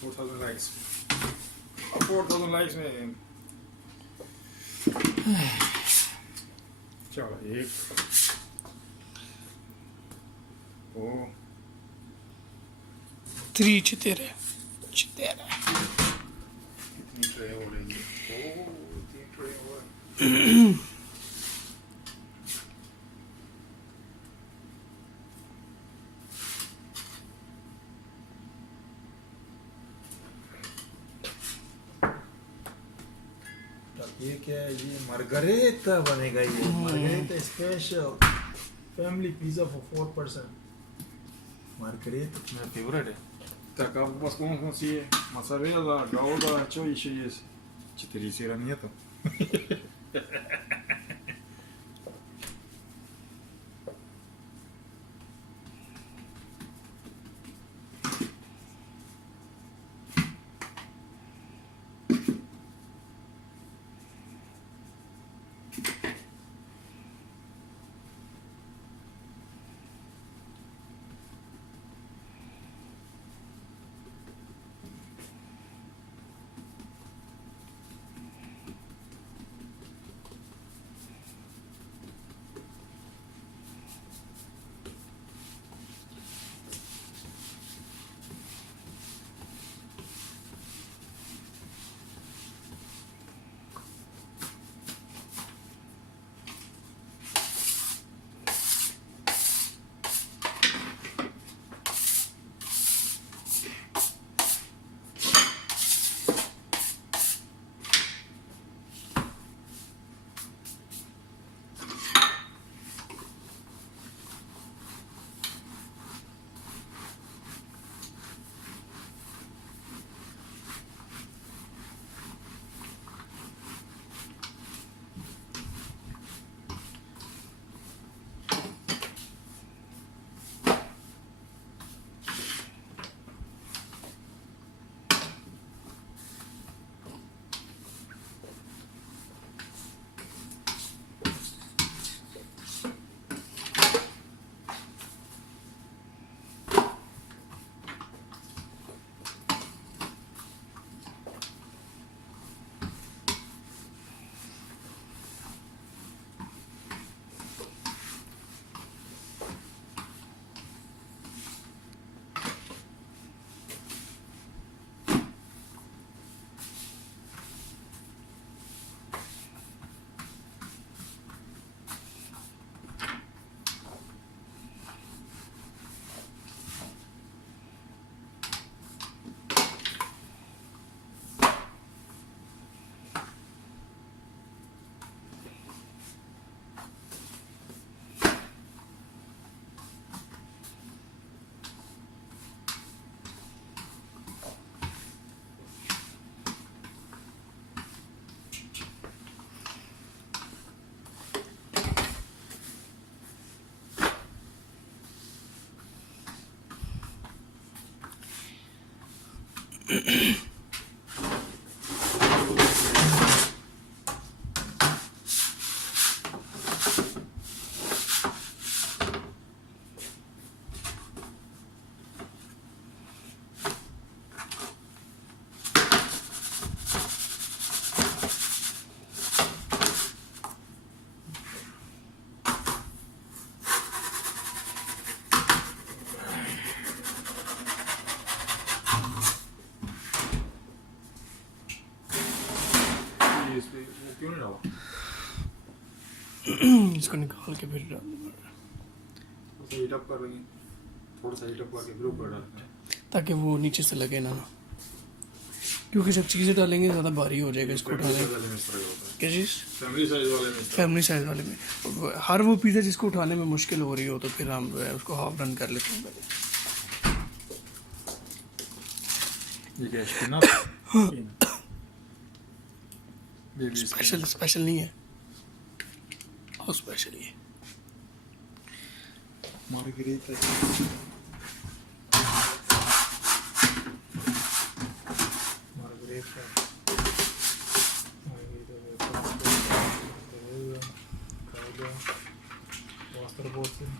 4,000 likes. 4,000 likes में चलो एक दो 3 चितेरे चितेरे कितनी ट्रे हो रही है? ओ 3 ट्रे हो रही है। ये क्या है? ये मार्गरेटा बनेगा। ये margarita special family pizza for 4 person. Margarita, meu favorite. Так, а у вас конкурсе моцарелла, гауда, что еще есть? 4 сыра нету. क्यों नहीं डाला? इसको निकाल के फिर डाल दूंगा तो हीट अप कर लेंगे, थोड़ा सा हीट अप करके फिर ऊपर डालते हैं ताकि वो नीचे से लगे ना, क्योंकि जब चीज़ें डालेंगे ज़्यादा भारी हो जाएगा इसको उठाने। क्या चीज़? फैमिली साइज वाले में फैमिली साइज़ वाले में हर वो पिज़्ज़ा जिसको उठाने में मुश्किल हो रही हो तो फिर हम जो है उसको हाफ रन कर लेते हैं पहले। ये क्या स्पिनअप? स्पेशल स्पेशल नहीं है, और स्पेशल ही है। Margarita margarita Wasserboten,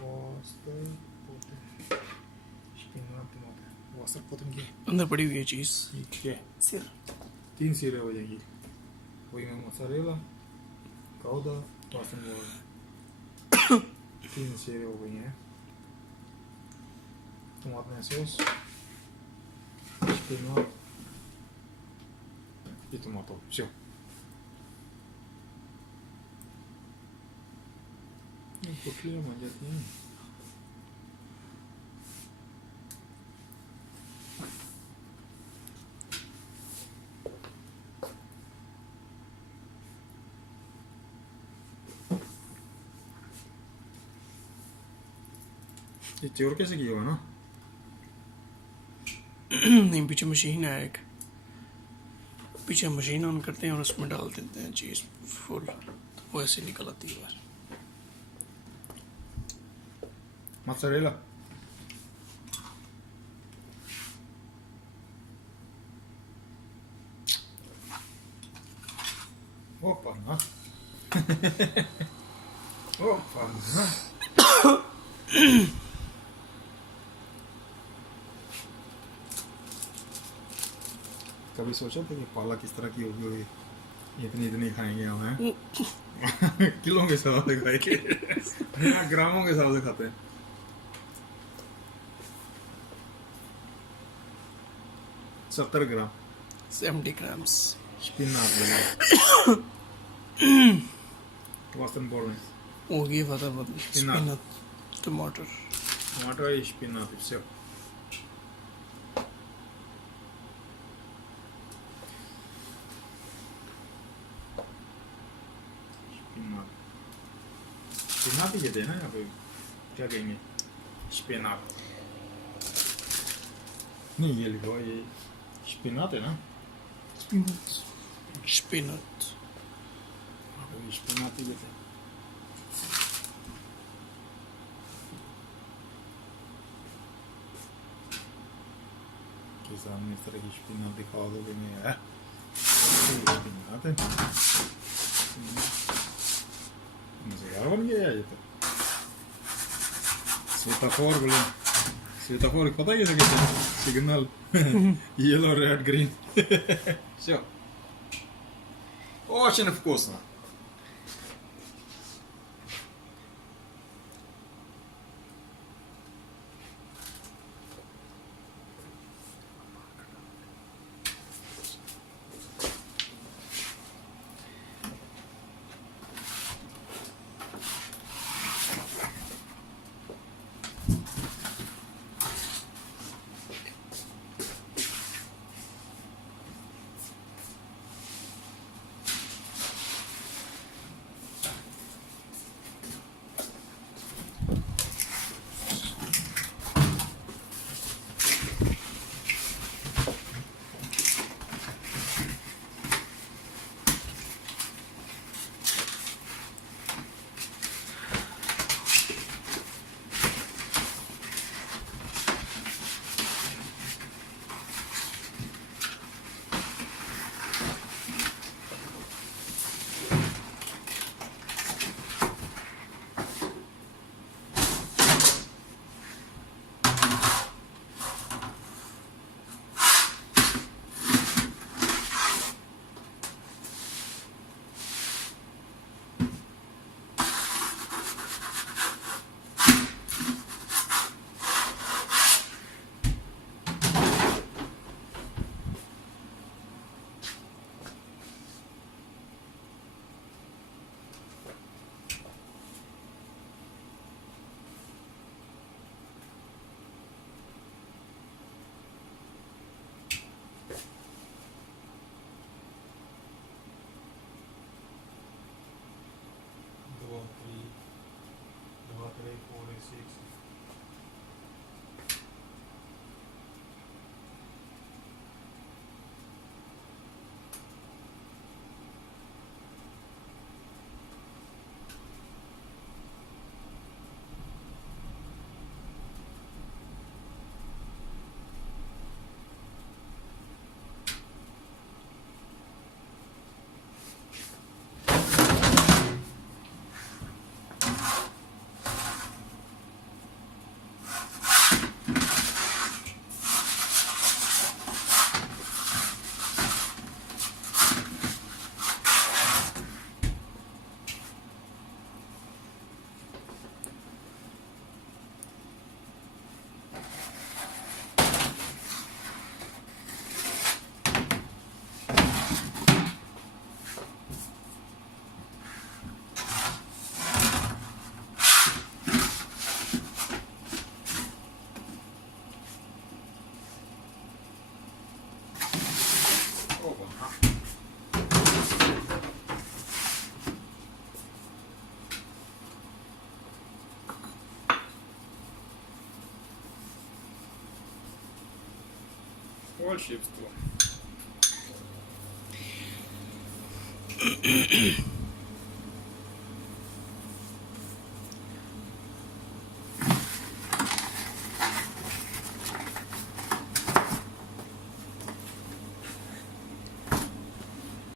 Wasserboten, Spinat, sir पता नहीं अंदर पड़ी हुई है चीज़ ठीक है सिर 3 सीरें हो जाएंगी वही में मोzzarella gouda वासन बोल 3 सीरें हो गई हैं टमाटर सॉस spinat и томатов все проблема нет не ये चोर कैसे किया हुआ ना नहीं पीछे मशीन है एक पीछे मशीन ऑन करते हैं और उसमें डाल देते हैं चीज़ फुल तो वो ऐसे निकल आती है बाहर mozzarella opa na opa na कभी सोचा था कि पाला किस तरह की होगी और इतनी इतनी खाएंगे हम हैं किलो के हिसाब से खाएंगे यहाँ ग्रामों के हिसाब से खाते हैं 70 ग्राम 70 grams स्पिनाच वासन बोल रहे वो ये पता Spinat. टमाटर टमाटर и шпинат и все шпинат шпинат ही कहते हैं ना यहाँ पे क्या कहेंगे шпинат नहीं ये लिखो ये шпинат है ना स्पिनट यहाँ पे шпинат ही कहते हैं के सामने इस तरह की शपीना दिखा दोगे नहीं है शपीना है मजेदार बन गया ये तो स्वेटाफोर बोले स्वेटाफोर पता है कैसे कहते हैं सिग्नल येलो रेड ग्रीन все очень вкусно Волшебство.